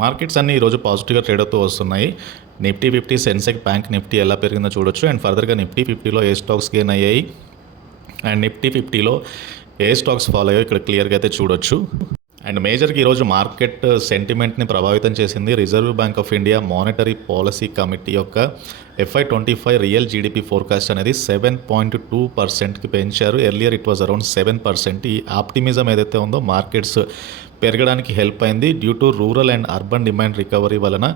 Markets అన్నీ ఈరోజు పాజిటివ్గా ట్రేడ్ అవుతూ వస్తున్నాయి. నిఫ్టీ 50, సెన్సెక్స్, బ్యాంక్ నిఫ్టీ ఎలా పెరిగిందో చూడొచ్చు. అండ్ ఫర్దర్గా నిఫ్టీ 50లో ఏ స్టాక్స్ గెయిన్ అయ్యాయి అండ్ నిఫ్టీ 50లో ఏ స్టాక్స్ ఫాలో అయ్యాయో ఇక్కడ క్లియర్గా అయితే చూడొచ్చు. అండ్ మేజర్గా ఈరోజు మార్కెట్ సెంటిమెంట్ని ప్రభావితం చేసింది Reserve Bank of India monetary policy committee యొక్క FY25 రియల్ జీడిపి ఫోర్కాస్ట్ అనేది 7.2%కి పెంచారు. Earlier it was around 7%. ఈ ఆప్టిమిజం ఏదైతే ఉందో మార్కెట్స్ పెరగడానికి హెల్ప్ అయింది due to rural and urban demand recovery వలన.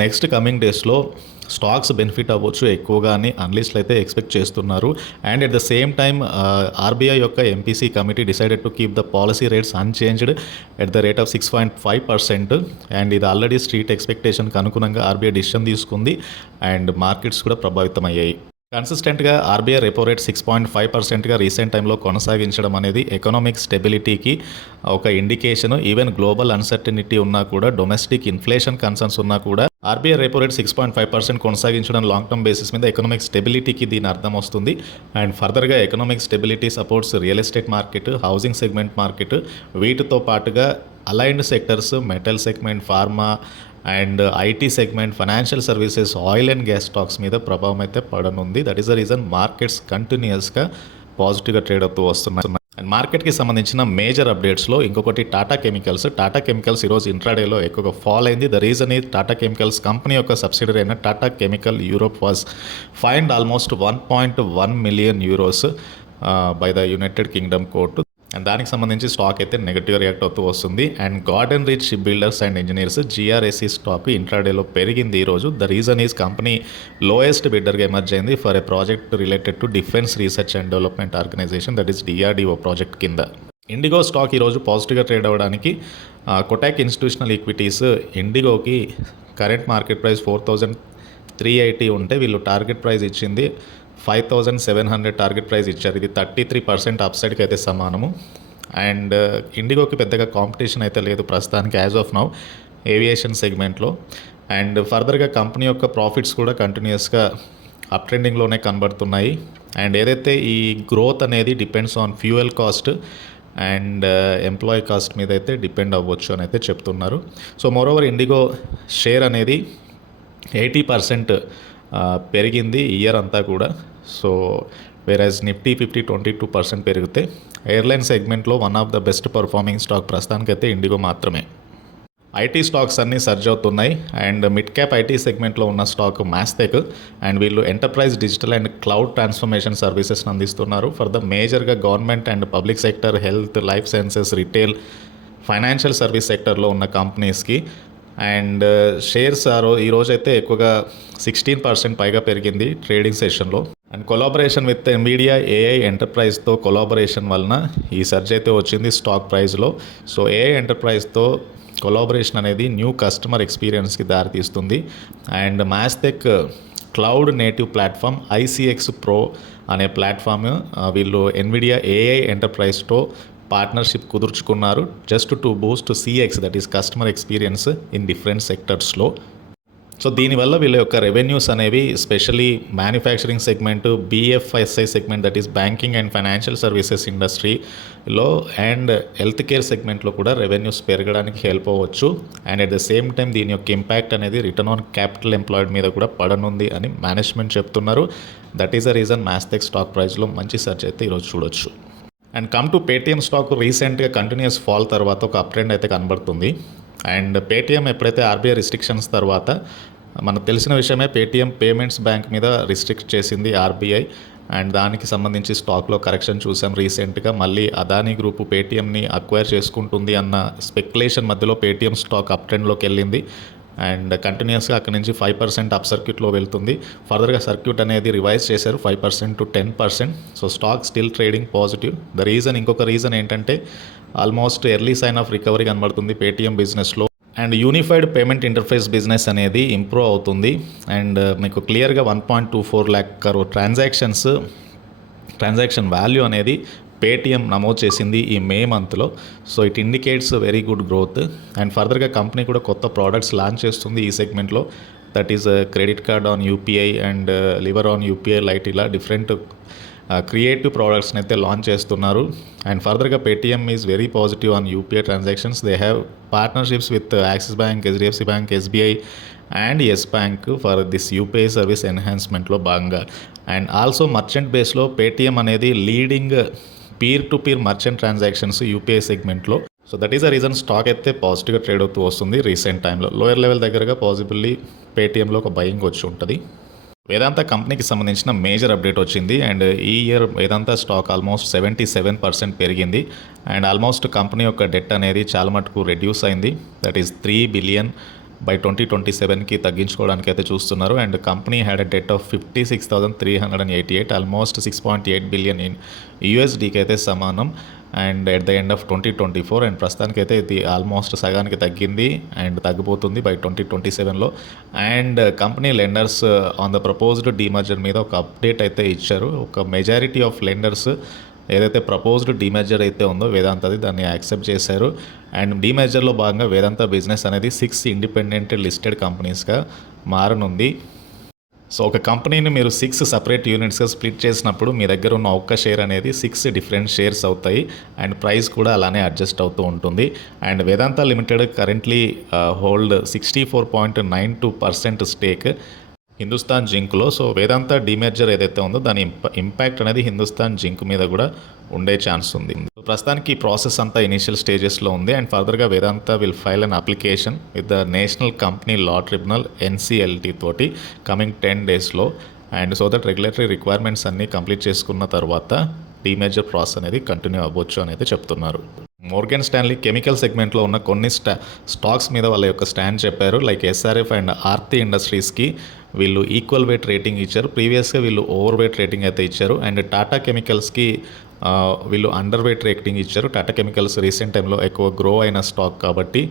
నెక్స్ట్ కమింగ్ డేస్లో స్టాక్స్ బెనిఫిట్ అవ్వచ్చు ఎక్కువగా అని అనలిస్టులు అయితే ఎక్స్పెక్ట్ చేస్తున్నారు. And at the same time RBI యొక్క MPC committee decided to keep the policy rates unchanged at the rate of 6.5%. And ఇది ఆల్రెడీ స్ట్రీట్ ఎక్స్పెక్టేషన్కి అనుగుణంగా ఆర్బీఐ డిసిషన్ తీసుకుంది అండ్ మార్కెట్స్ కూడా ప్రభావితం అయ్యాయి. కన్సిస్టెంట్గా ఆర్బీఐ రెపో రేట్ 6.5%గా రీసెంట్ టైంలో కొనసాగించడం అనేది ఎకనామిక్ స్టెబిలిటీకి ఒక ఇండికేషన్. ఈవెన్ గ్లోబల్ అన్సర్టనిటీ ఉన్నా కూడా, డొమెస్టిక్ ఇన్ఫ్లేషన్ కన్సర్న్స్ ఉన్నా కూడా ఆర్బీఐ రెపో రేట్ 6.5% కొనసాగించడం లాంగ్ టర్మ్ బేసిస్ మీద ఎకనామిక్ స్టెబిలిటీకి దీని అర్థం వస్తుంది. అండ్ ఫర్దర్గా economic stability supports real estate market, housing segment market, వీటితో పాటుగా aligned sectors, metal segment, pharma and IT segment, financial services, oil and gas stocks మీద ప్రభావం అయితే పడనుంది. That is the reason markets కంటిన్యూస్గా పాజిటివ్గా ట్రేడ్ అవుతూ వస్తున్నాయి. అండ్ మార్కెట్కి సంబంధించిన మేజర్ అప్డేట్స్లో ఇంకొకటి టాటా కెమికల్స్ ఈరోజు ఇంట్రాడేలో ఎక్కువగా ఫాల్ అయింది. ద రీజన్ ఈ టాటా కెమికల్స్ కంపెనీ యొక్క సబ్సిడరీ అయిన Tata chemical Europe was fined almost 1.1 million euros by the United Kingdom court. And దానికి సంబంధించి స్టాక్ అయితే నెగటివ్ రియాక్ట్ అవుతూ వస్తుంది. And Garden Reach Shipbuilders and Engineers GRSE stock ఇంట్రాడేలో పెరిగింది ఈరోజు. The reason is company lowest బిడ్డర్గా ఎమర్జ్ అయింది for a project related to Defence Research and Development Organisation, that is DRDO project కింద. IndiGo stock ఈరోజు పాజిటివ్గా trade అవ్వడానికి Kotak institutional equities ఇండిగోకి కరెంట్ మార్కెట్ ప్రైస్ 4,380 ఉంటే వీళ్ళు టార్గెట్ ప్రైస్ ఇచ్చింది 5,700 టార్గెట్ ప్రైస్ ఇచ్చారు. ఇది 33% అప్సైడ్కి అయితే సమానము. అండ్ ఇండిగోకి పెద్దగా కాంపిటీషన్ అయితే లేదు ప్రస్తుతానికి యాజ్ ఆఫ్ నౌ ఏవియేషన్ సెగ్మెంట్లో. అండ్ ఫర్దర్గా కంపెనీ యొక్క ప్రాఫిట్స్ కూడా కంటిన్యూస్గా అప్ ట్రెండింగ్లోనే కనబడుతున్నాయి. అండ్ ఏదైతే ఈ గ్రోత్ అనేది depends on fuel cost and employee cost మీద అయితే డిపెండ్ అవ్వచ్చు అని అయితే చెప్తున్నారు. సో మోరోవర్ ఇండిగో షేర్ అనేది 80% పెరిగింది ఇయర్ అంతా కూడా. సో వేరేజ్ నిఫ్టీ 50 22% పెరిగితే ఎయిర్లైన్ సెగ్మెంట్లో one of the best performing stock ప్రస్తుతానికైతే ఇండిగో మాత్రమే. ఐటీ స్టాక్స్ అన్నీ సర్జ్ అవుతున్నాయి. అండ్ మిడ్ క్యాప్ ఐటీ సెగ్మెంట్లో ఉన్న స్టాక్ మాస్టెక్. అండ్ వీళ్ళు enterprise digital and cloud transformation సర్వీసెస్ని అందిస్తున్నారు ఫర్ ద మేజర్గా government and public sector, health, life sciences, retail, financial service సెక్టర్లో ఉన్న కంపెనీస్కి. అండ్ షేర్స్ ఈరోజు అయితే ఎక్కువగా 16% పైగా పెరిగింది ట్రేడింగ్ సెషన్లో. And collaboration with NVIDIA AI ఎంటర్ప్రైజ్తో కొలాబరేషన్ వలన ఈ సర్జ్ అయితే వచ్చింది స్టాక్ ప్రైస్లో. సో AI ఎంటర్ప్రైజ్తో కొలాబరేషన్ అనేది న్యూ కస్టమర్ ఎక్స్పీరియన్స్కి దారితీస్తుంది. And Mastek cloud native platform ICX Pro అనే ప్లాట్ఫామ్ వీళ్ళు NVIDIA AI ఎంటర్ప్రైజ్తో పార్ట్నర్షిప్ కుదుర్చుకున్నారు just to boost CX, that is customer experience in different సెక్టర్స్లో. సో దీనివల్ల వీళ్ళ యొక్క రెవెన్యూస్ అనేవి specially manufacturing segment, BFSI segment, that is banking and financial services ఇండస్ట్రీలో అండ్ హెల్త్ కేర్ సెగ్మెంట్లో కూడా రెవెన్యూస్ పెరగడానికి హెల్ప్ అవ్వచ్చు. And at the same time దీని యొక్క ఇంపాక్ట్ అనేది రిటర్న్ ఆన్ క్యాపిటల్ ఎంప్లాయిడ్ మీద కూడా పడనుంది అని మేనేజ్మెంట్ చెప్తున్నారు. That is the reason Mastek stock ప్రైస్లో మంచి సర్చ్ అయితే ఈరోజు చూడొచ్చు. And come to Paytm stock రీసెంట్గా కంటిన్యూస్ ఫాల్ తర్వాత ఒక అప్ ట్రెండ్ అయితే కనబడుతుంది. అండ్ పేటీఎం ఎప్పుడైతే RBI రిస్ట్రిక్షన్స్ తర్వాత మనకు తెలిసిన విషయమే, పేటీఎం పేమెంట్స్ బ్యాంక్ మీద రిస్ట్రిక్ట్ చేసింది RBI. అండ్ దానికి సంబంధించి స్టాక్లో కరెక్షన్ చూసాం రీసెంట్గా. మళ్ళీ అదానీ గ్రూపు పేటీఎంని అక్వైర్ చేసుకుంటుంది అన్న స్పెక్యులేషన్ మధ్యలో పేటీఎం స్టాక్ అప్ ట్రెండ్లోకి వెళ్ళింది. అండ్ కంటిన్యూస్గా అక్కడి నుంచి 5% అప్ సర్క్యూట్లో వెళ్తుంది. ఫర్దర్గా సర్క్యూట్ అనేది రివైజ్ చేశారు 5% to 10%. So stock still trading positive. The reason, ఇంకొక రీజన్ ఏంటంటే almost early sign of recovery కనబడుతుంది పేటీఎం బిజినెస్లో. And unified payment interface business అనేది ఇంప్రూవ్ అవుతుంది. అండ్ మీకు క్లియర్గా 1.24 lakh crore ట్రాన్సాక్షన్ వాల్యూ అనేది పేటీఎం నమోదు చేసింది ఈ మే మంత్లో. So it indicates very good growth. And ఫర్దర్గా కంపెనీ కూడా కొత్త ప్రోడక్ట్స్ లాంచ్ చేస్తుంది ఈ సెగ్మెంట్లో, that is credit card on UPI and liver on UPI lite, ఇలా డిఫరెంట్ క్రియేటివ్ ప్రోడక్ట్స్ని అయితే లాంచ్ చేస్తున్నారు. అండ్ ఫర్దర్గా Paytm is very positive on UPI transactions. They have partnerships with Axis Bank, HDFC Bank, SBI and Yes Bank for this UPI service ఎన్హాన్స్మెంట్లో భాగంగా. And also merchant బేస్లో Paytm అనేది leading peer to peer merchant transactions UPI సెగ్మెంట్లో. So that is the reason stock అయితే పాజిటివ్గా trade అవుతూ వస్తుంది recent టైంలో. లోయర్ లెవెల్ దగ్గరగా పాసిబిల్లీ పేటీఎంలో ఒక బయింగ్ వచ్చి ఉంటుంది. వేదాంత కంపెనీకి సంబంధించిన మేజర్ అప్డేట్ వచ్చింది. అండ్ ఈ ఇయర్ వేదాంత స్టాక్ ఆల్మోస్ట్ 77% పెరిగింది. అండ్ ఆల్మోస్ట్ కంపెనీ యొక్క డెట్ అనేది చాలా మటుకు రెడ్యూస్ అయింది. దట్ ఈస్ 3 బిలియన్ బై 2027కి తగ్గించుకోవడానికి అయితే చూస్తున్నారు. And company had a debt of 56,388, almost 6.8 billion in యూఎస్డీకి అయితే సమానం. And at the end of 2024 and ప్రస్తుతానికైతే ఇది ఆల్మోస్ట్ సగానికి తగ్గింది అండ్ తగ్గిపోతుంది బై 2027లో. And company lenders on the proposed demerger మీద ఒక అప్డేట్ అయితే ఇచ్చారు. ఒక మెజారిటీ ఆఫ్ లెండర్స్ ఏదైతే ప్రపోజ్డ్ డీమెజర్ అయితే ఉందో వేదాంతది దాన్ని యాక్సెప్ట్ చేశారు. అండ్ డీమెజర్లో భాగంగా వేదాంత బిజినెస్ అనేది 6 ఇండిపెండెంట్ లిస్టెడ్ కంపెనీస్గా మారనుంది. సో ఒక కంపెనీని మీరు 6 సపరేట్ యూనిట్స్గా స్ప్లిట్ చేసినప్పుడు మీ దగ్గర ఉన్న ఒక్క షేర్ అనేది 6 డిఫరెంట్ షేర్స్ అవుతాయి. అండ్ ప్రైస్ కూడా అలానే అడ్జస్ట్ అవుతూ ఉంటుంది. And Vedanta limited currently hold 64.92% stake Hindustan జింక్లో. సో వేదాంత డీమెర్జర్ ఏదైతే ఉందో దాని ఇంపాక్ట్ అనేది హిందుస్థాన్ జింక్ మీద కూడా ఉండే ఛాన్స్ ఉంది. ప్రస్తుతానికి ఈ ప్రాసెస్ అంతా ఇనీషియల్ స్టేజెస్లో ఉంది. అండ్ ఫర్దర్గా Vedanta will file an application with the National Company Law Tribunal NCLT తోటి కమింగ్ 10 డేస్లో. And so that regulatory requirements అన్నీ కంప్లీట్ చేసుకున్న తర్వాత డీమెర్జర్ ప్రాసెస్ అనేది కంటిన్యూ అవ్వచ్చు అని అయితే చెప్తున్నారు. మోర్గన్ స్టాన్లీ కెమికల్ సెగ్మెంట్లో ఉన్న కొన్ని స్టాక్స్ మీద వాళ్ళ యొక్క స్టాండ్ చెప్పారు. లైక్ SRF అండ్ ఆర్తి ఇండస్ట్రీస్కి వీళ్ళు ఈక్వల్ వెయిట్ రేటింగ్ ఇచ్చారు. ప్రీవియస్గా వీళ్ళు ఓవర్ వెయిట్ రేటింగ్ అయితే ఇచ్చారు. అండ్ టాటా కెమికల్స్కి వీళ్ళు అండర్ వెయిట్ రేటింగ్ ఇచ్చారు. టాటా కెమికల్స్ రీసెంట్ టైంలో ఎక్కువ గ్రో అయిన స్టాక్ కాబట్టి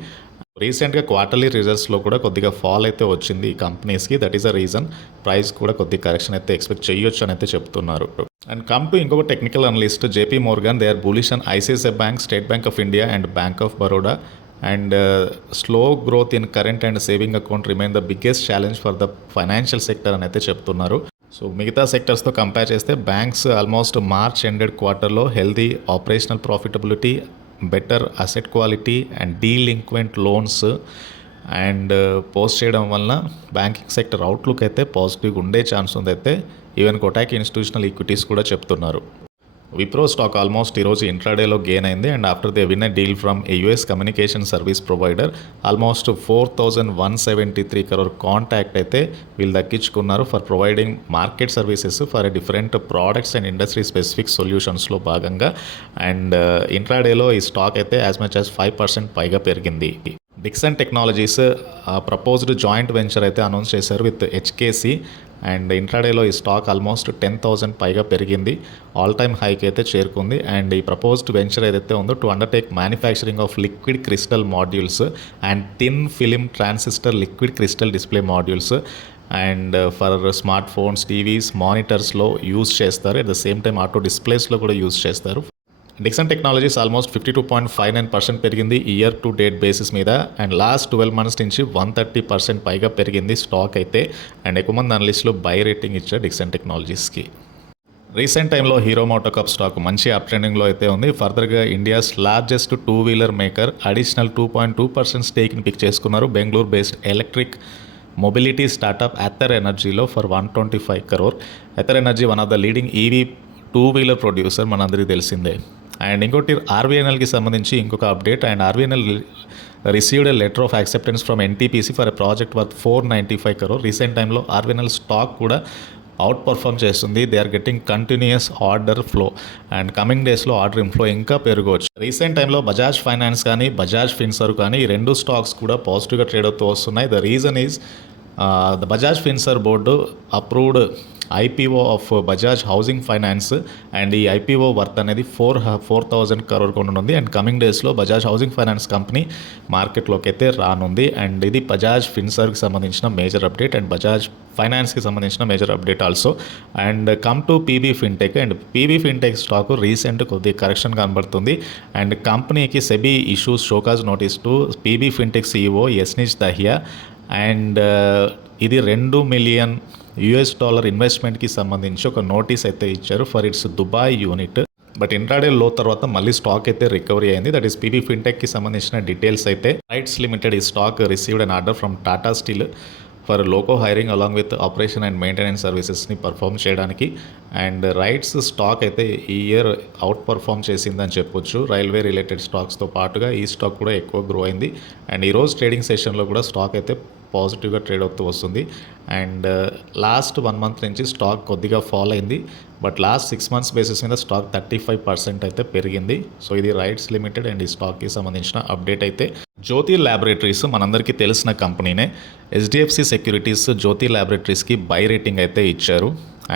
రీసెంట్గా క్వార్టర్లీ రిజల్ట్స్లో కూడా కొద్దిగా ఫాల్ అయితే వచ్చింది ఈ కంపెనీస్కి. That is a reason price కూడా కొద్దిగా కరెక్షన్ అయితే ఎక్స్పెక్ట్ చేయొచ్చు అని అయితే చెప్తున్నారు. అండ్ కమ్ టు ఇంకొక technical analyst JP Morgan. They are bullish on ICICI bank, State Bank of India and Bank of Baroda. And slow growth in current and saving account remain the biggest challenge for the financial sector అని అయితే చెప్తున్నారు. So మిగతా సెక్టర్స్తో compare చేస్తే banks almost March ended క్వార్టర్లో healthy operational profitability, better asset quality and delinquent loans and post చేయడం వలన banking sector outlook అయితే పాజిటివ్గా ఉండే ఛాన్స్ ఉంది అయితే ఈవెన్ కోటాక్ ఇన్స్టిట్యూషనల్ ఈక్విటీస్ కూడా చెప్తున్నారు. విప్రో స్టాక్ ఆల్మోస్ట్ ఈరోజు ఇంట్రాడేలో గెయిన్ అయింది. And after they win a deal from a US communication service provider almost 4,173 crore contact అయితే వీళ్ళు దక్కించుకున్నారు for providing market services for different products and industry specific సొల్యూషన్స్లో భాగంగా. అండ్ ఇంట్రాడేలో ఈ స్టాక్ అయితే యాజ్ మచ్ యాజ్ 5% పైగా పెరిగింది. Dixon technologies proposed joint venture అయితే అనౌన్స్ చేశారు విత్ HKC. అండ్ ఇంట్రాడేలో ఈ స్టాక్ ఆల్మోస్ట్ 10,000 పైగా పెరిగింది, ఆల్ టైమ్ హైకి అయితే చేరుకుంది. అండ్ ఈ ప్రపోజ్డ్ వెంచర్ ఏదైతే ఉందో to undertake manufacturing of liquid crystal modules and thin film transistor liquid crystal display modules and for smartphones, TVs, మానిటర్స్లో యూజ్ చేస్తారు. At the same time auto డిస్ప్లేస్లో కూడా use చేస్తారు. డిక్సన్ టెక్నాలజీస్ ఆల్మోస్ట్ 52.59% పెరిగింది year to date basis మీద. And last 12 months నుంచి 130% పైగా పెరిగింది స్టాక్ అయితే. అండ్ ఎక్కువ మంది అనలిస్టులు బై రేటింగ్ ఇచ్చారు డిక్సన్ టెక్నాలజీస్కి. రీసెంట్ టైంలో హీరో మోటోకార్ప్ స్టాక్ మంచి అప్ ట్రెండింగ్లో అయితే ఉంది. ఫర్దర్గా India's largest 2-wheeler maker additional 2.2% స్టేక్ని పిక్ చేసుకున్నారు. Bengaluru based electric mobility startup Ather ఎనర్జీలో for 125 crore. Ather energy one of the leading EV 2-wheeler producer మనందరికీ తెలిసిందే. అండ్ ఇంకోటి RVNLకి సంబంధించి ఇంకొక update. And RVNL received a letter of acceptance from NTPC for a project worth 495 crore. Recent టైంలో RVNL stock కూడా out perform చేస్తుంది. They are getting continuous order flow and coming డేస్లో ఆర్డర్ ఇన్ఫ్లో ఇంకా పెరగవచ్చు. రీసెంట్ టైంలో Bajaj finance కానీ బజాజ్ ఫిన్సర్ కానీ ఈ రెండు స్టాక్స్ కూడా పాజిటివ్గా ట్రేడ్ అవుతూ వస్తున్నాయి. The reason is the Bajaj Finserv board approved IPO of Bajaj housing finance. And ఈ IPO వర్త్ అనేది 4,000 crore కొనుంది. అండ్ కమింగ్ డేస్లో బజాజ్ హౌసింగ్ ఫైనాన్స్ కంపెనీ మార్కెట్లోకి అయితే రానుంది. అండ్ ఇది బజాజ్ ఫిన్సర్కి సంబంధించిన మేజర్ అప్డేట్ అండ్ బజాజ్ ఫైనాన్స్కి సంబంధించిన major update also. And come to PB fintech. And PB fintech stock recent కొద్దిగా కరెక్షన్ కనబడుతుంది. అండ్ కంపెనీకి SEBI issues show cause notice to PB fintech CEO యస్నిష్ దహియా. అండ్ ఇది 2 million $US ఇన్వెస్ట్మెంట్కి సంబంధించి ఒక నోటీస్ అయితే ఇచ్చారు for it's Dubai unit. But intraday లో తర్వాత మళ్ళీ స్టాక్ అయితే రికవరీ అయింది. దట్ ఈస్ పీబీ ఫిన్టెక్కి సంబంధించిన డీటెయిల్స్ అయితే రైట్స్ లిమిటెడ్ ఈ stock received an order from Tata steel for loco hiring along with operation and maintenance సర్వీసెస్ని పర్ఫామ్ చేయడానికి. అండ్ రైట్స్ స్టాక్ అయితే ఈ ఇయర్ అవుట్ పర్ఫామ్ చేసిందని చెప్పొచ్చు. రైల్వే రిలేటెడ్ స్టాక్స్తో పాటుగా ఈ స్టాక్ కూడా ఎక్కువ గ్రో అయింది. అండ్ ఈరోజు ట్రేడింగ్ సెషన్లో కూడా స్టాక్ అయితే పాజిటివ్గా ట్రేడ్ అవుతూ వస్తుంది. అండ్ లాస్ట్ 1 మంత్ నుంచి స్టాక్ కొద్దిగా ఫాల్ అయింది. బట్ లాస్ట్ 6 మంత్స్ బేసిస్ మీద స్టాక్ 35% అయితే పెరిగింది. సో ఇది రైట్స్ లిమిటెడ్ అండ్ ఈ స్టాక్కి సంబంధించిన అప్డేట్ అయితే. జ్యోతి ల్యాబొరేటరీస్ మనందరికీ తెలిసిన కంపెనీనే. HDFC సెక్యూరిటీస్ జ్యోతి ల్యాబొరేటరీస్కి బై రేటింగ్ అయితే ఇచ్చారు.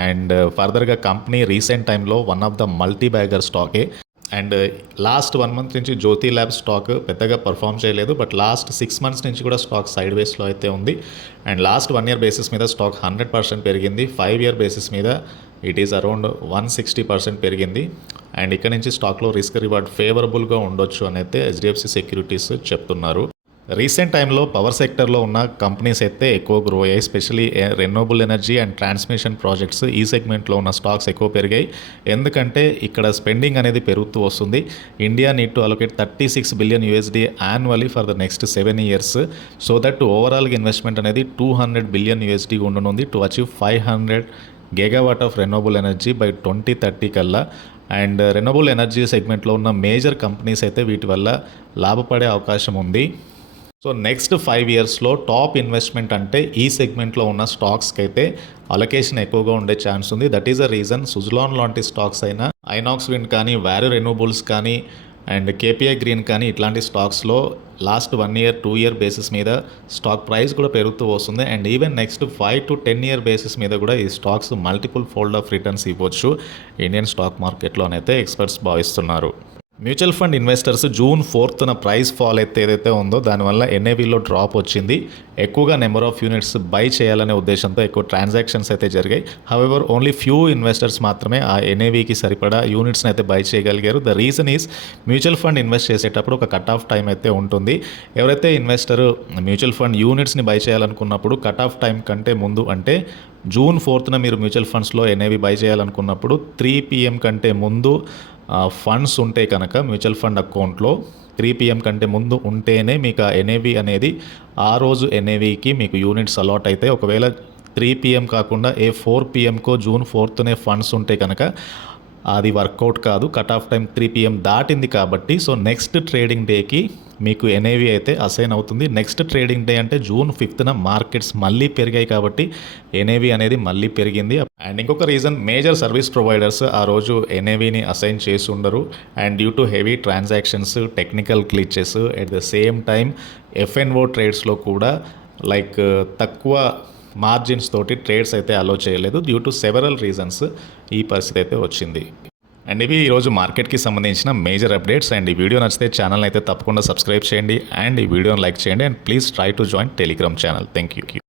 అండ్ ఫర్దర్గా కంపెనీ రీసెంట్ టైంలో one of the multi bagger స్టాకే. అండ్ లాస్ట్ 1 మంత్ నుంచి జ్యోతి ల్యాబ్ స్టాక్ పెద్దగా పర్ఫామ్ చేయలేదు. బట్ లాస్ట్ 6 మంత్స్ నుంచి కూడా స్టాక్ సైడ్ వేస్లో అయితే ఉంది. అండ్ లాస్ట్ 1 ఇయర్ బేసిస్ మీద స్టాక్ 100% పెరిగింది. 5 ఇయర్ బేసిస్ మీద ఇట్ ఈస్ అరౌండ్ 160% పెరిగింది. అండ్ ఇక్కడ నుంచి స్టాక్లో రిస్క్ రివార్డ్ ఫేవరబుల్గా ఉండొచ్చు అని అయితే HDFC సెక్యూరిటీస్ చెప్తున్నారు. రీసెంట్ టైంలో పవర్ సెక్టర్లో ఉన్న కంపెనీస్ అయితే ఎక్కువ గ్రో అయ్యాయి. Especially renewable energy and transmission projects ఈ సెగ్మెంట్లో ఉన్న స్టాక్స్ ఎక్కువ పెరిగాయి. ఎందుకంటే ఇక్కడ స్పెండింగ్ అనేది పెరుగుతూ వస్తుంది. India need to allocate $36 billion annually for the next 7 years. So that ఓవరాల్గా ఇన్వెస్ట్మెంట్ అనేది $200 బిలియన్ ఉండనుంది to achieve 500 GW of renewable energy by 2030 కల్లా. అండ్ రెన్యూవబుల్ ఎనర్జీ సెగ్మెంట్లో ఉన్న మేజర్ కంపెనీస్ అయితే వీటి వల్ల లాభపడే అవకాశం ఉంది. సో నెక్స్ట్ 5 ఇయర్స్లో టాప్ ఇన్వెస్ట్మెంట్ అంటే ఈ సెగ్మెంట్లో ఉన్న స్టాక్స్కి అయితే అలొకేషన్ ఎక్కువగా ఉండే ఛాన్స్ ఉంది. That is the reason Suzlon లాంటి స్టాక్స్ అయినా ఐనాక్స్ విండ్ కానీ వాల్యూ రెన్యూవబుల్స్ కానీ అండ్ KPI గ్రీన్ కానీ ఇట్లాంటి స్టాక్స్లో లాస్ట్ 1 year 2 year బేసిస్ మీద స్టాక్ ప్రైస్ కూడా పెరుగుతూ వస్తుంది. And even next 5 to 10 year basis మీద కూడా ఈ stocks multiple fold of returns ఇవ్వచ్చు ఇండియన్ స్టాక్ మార్కెట్లోనైతే ఎక్స్పర్ట్స్ భావిస్తున్నారు. Mutual fund investors June 4th price fall అయితే ఏదైతే ఉందో దానివల్ల NAVలో డ్రాప్ వచ్చింది. ఎక్కువగా నెంబర్ ఆఫ్ యూనిట్స్ బై చేయాలనే ఉద్దేశంతో ఎక్కువ ట్రాన్సాక్షన్స్ అయితే జరిగాయి. హౌఎవర్ ఓన్లీ ఫ్యూ ఇన్వెస్టర్స్ మాత్రమే ఆ NAVకి సరిపడా యూనిట్స్ని అయితే బై చేయగలిగారు. The reason is mutual fund invest చేసేటప్పుడు ఒక కట్ ఆఫ్ టైం అయితే ఉంటుంది. ఎవరైతే ఇన్వెస్టర్ మ్యూచువల్ ఫండ్ యూనిట్స్ని బై చేయాలనుకున్నప్పుడు కట్ ఆఫ్ టైం కంటే ముందు అంటే June 4th మీరు మ్యూచువల్ ఫండ్స్లో NAV బై చేయాలనుకున్నప్పుడు 3 PM కంటే ముందు ఫండ్స్ ఉంటే కనుక మ్యూచువల్ ఫండ్ అకౌంట్లో 3 PM కంటే ముందు ఉంటేనే మీకు ఆ NAV అనేది ఆ రోజు NAVకి మీకు యూనిట్స్ అలాట్ అయితే. ఒకవేళ 3 PM కాకుండా 4 PMకో June 4th ఫండ్స్ ఉంటే కనుక అది వర్కౌట్ కాదు. కట్ ఆఫ్ టైం 3 PM దాటింది కాబట్టి సో నెక్స్ట్ ట్రేడింగ్ డేకి మీకు NAV అయితే అసైన్ అవుతుంది. నెక్స్ట్ ట్రేడింగ్ డే అంటే June 5th మార్కెట్స్ మళ్ళీ పెరిగాయి కాబట్టి NAV అనేది మళ్ళీ పెరిగింది. అండ్ ఇంకొక రీజన్ మేజర్ సర్వీస్ ప్రొవైడర్స్ ఆ రోజు NAVని అసైన్ చేసి ఉండరు. And due to heavy transactions technical glitches at the same time F&O ట్రేడ్స్లో కూడా లైక్ తక్కువ మార్జిన్స్ తోటి ట్రేడ్స్ అయితే అలో చేయలేదు. డ్యూ టు సెవరల్ రీజన్స్ ఈ పరిస్థితి అయితే వచ్చింది. అండ్ ఇవి ఈరోజు మార్కెట్కి సంబంధించిన మేజర్ అప్డేట్స్. అండ్ ఈ వీడియో నచ్చితే ఛానల్ అయితే తప్పకుండా సబ్స్క్రైబ్ చేయండి అండ్ ఈ వీడియోని లైక్ చేయండి and please try to join Telegram channel. Thank you.